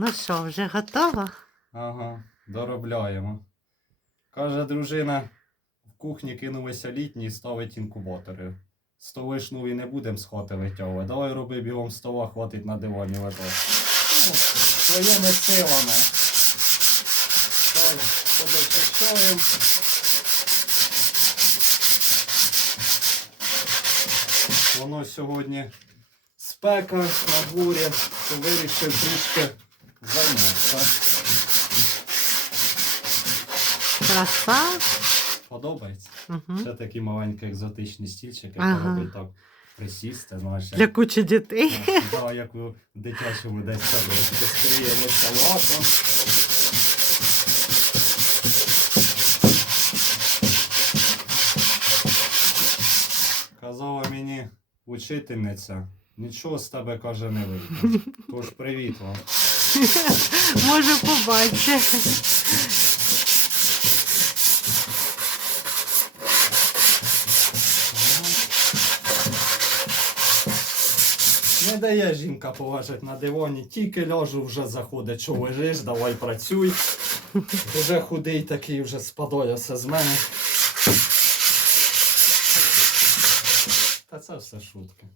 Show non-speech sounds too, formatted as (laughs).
Ну що, вже готова? Ага, доробляємо. Каже дружина, в кухні кинулися літні і ставить інкубатори. Столи ж нові не будемо з хати витягувати. Давай роби бігом стола, хватить на дивані лежати. Ну, Своїми силами. Подочищаємо. Воно сьогодні спека на дворі, то вирішив трішки зайнятися. Краса. Подобається. Угу. Ще такі маленькі екзотичні стільчики, Ага. ага. так присісти, знаєш. як- Для кучі дітей. Да, як у дитячому десь садочку. Скриємо салатом. Казала мені учительниця, нічого з тебе каже не вийде. (laughs) Тож привіт вам. Може побачити. Не дає жінка полежать на дивані, тільки ляжу вже заходить. Що лежиш, давай працюй. Уже худий такий, вже спадає все з мене. Та це все шутки.